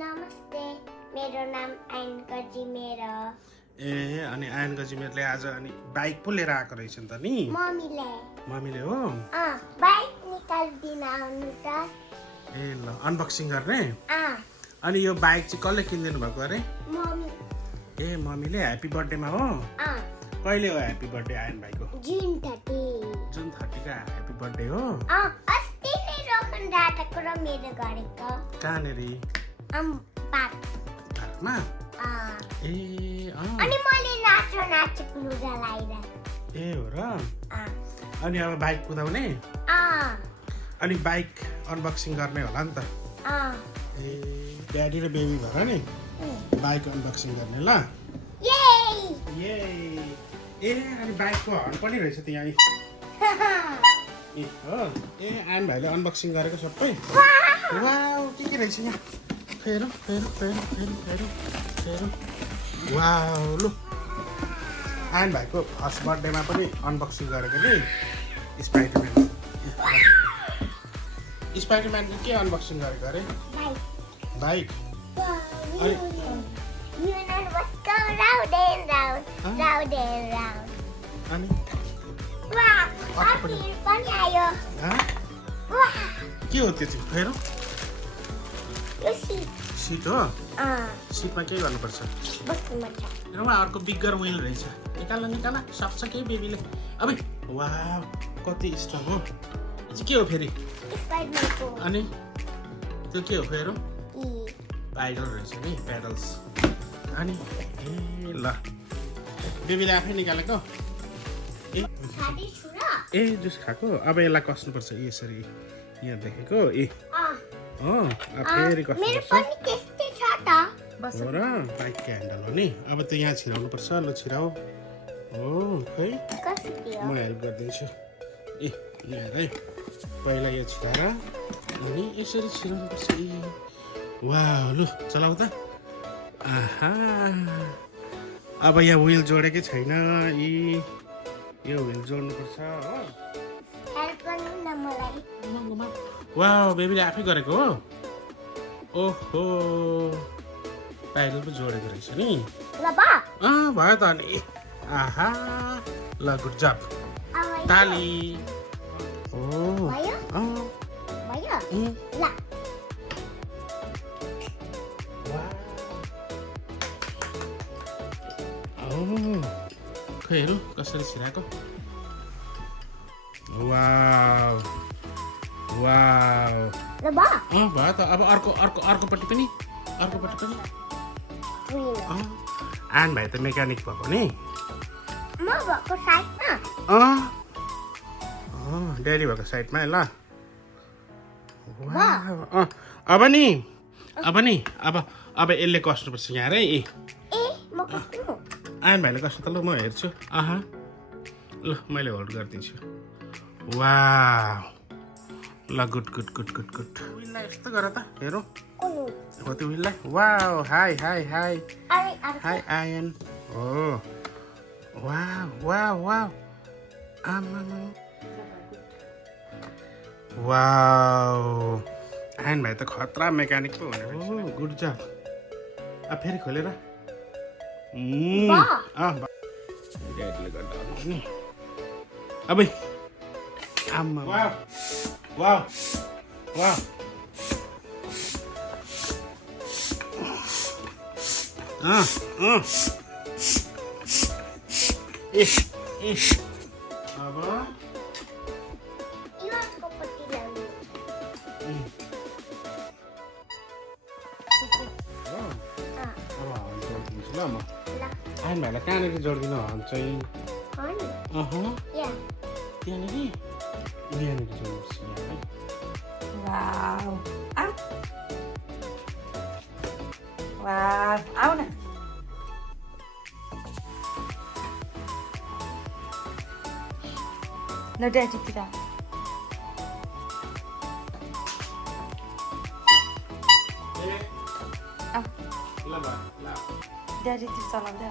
नमस्ते मेरो नाम आयन गजिमेर ए अनि आयन गजिमेरले आज अनि बाइक पो लिएर आएको रहेछ नि त नि मम्मीले हो बाइक निकाल्दिन आउनु त ए ल अनबक्सिङ गर्ने अनि यो बाइक चाहिँ कसले किनिदिनु भएको अरे मम्मी ए मम्मीले ह्यापी बर्थडेमा हो कहिले हो ह्यापी बर्थडे आयन भाइको जुन 30 जुन 30 का ह्यापी बर्थडे हो अस्ति नै रोकन राखेको र मेरो गरेको कहाँनेरि पार्कमा ए अनि मैले नाचेको लुगा लगाएर ए हो र अनि अब बाइक कुदाउने अनि बाइक अनबक्सिङ गर्ने होला नि त ए ड्याडी र बेबी भएर नि बाइक अनबक्सिङ गर्ने ल ए अनि बाइकको हर्न पनि रहेछ त्यहाँ हो ए आयन भाइले अनबक्सिङ गरेको सबै वाउ के रहेछ यहाँ फेर वाउ लु आयन भाइको फर्स्ट बर्थडेमा पनि अनबक्सिङ गरेको नि स्पाइडरम्यानको के अनबक्सिङ गरेको अरे बाइक अनि के हो त्यो चाहिँ फेर सिट हो सिटमा के गर्नुपर्छ एउटा अर्को बिग्गर विल रहेछ निकाल सक्छ केही बेबीले अब वाह कति स्ट्रङ हो के हो फेरि अनि त्यो के हो फेरि पाइडल रहेछ नि पेडल्स अनि ए ल बेबीले आफै निकालेको ए जुस खाएको अब यसलाई कस्नुपर्छ यसरी यहाँ देखेको ए फेरि कस्नुपर्छ हो र बाइकको ह्यान्डल हो नि अब त यहाँ छिराउनु पर्छ ल छिराउ हो खै म हेल्प गरिदिन्छु ए यहाँ है पहिला यो छिराएर अनि यसरी छिराउनु पर्छ ए वाह लु चलाउ त आहा अब यहाँ व्हिल जोडेकै छैन यो व्हिल जोड्नुपर्छ हो वाह बेबीले आफै गरेको हो ओहो पाइडल पो जोडेको रहेछ नि भयो त अनि आहा ल गुड जब ताली ओ खै हेरौँ कसरी छिराएको वाउ भयो त अब अर्कोपट्टि पनि आन भाइ त मेकानिक भएको नि ड्याडी भएको साइडमा ल अब यसले कस्नुपर्छ यहाँ रे आयन भाइले कस्तो त ल म हेर्छु ल मैले होल्ड गरिदिन्छु वाह ल गुड विललाई यस्तो गर त हेरौँ हो त्यो विललाई वाह हाई आयन हो वाह आमा वाह आयन भाइ त खतरा मेकानिक पो हुने रहेछ गुड जब अब फेरि खोलेर ड्याडीले गर्दा नि अब आमा वाह अब ल म आयन भाइलाई कहाँनिर जोडिदिनु हन चाहिँ त्यहाँनिर जोड्नुपर्छ आऊ न ल ड्याडीतिर ड्याडीतिर चलाउँदै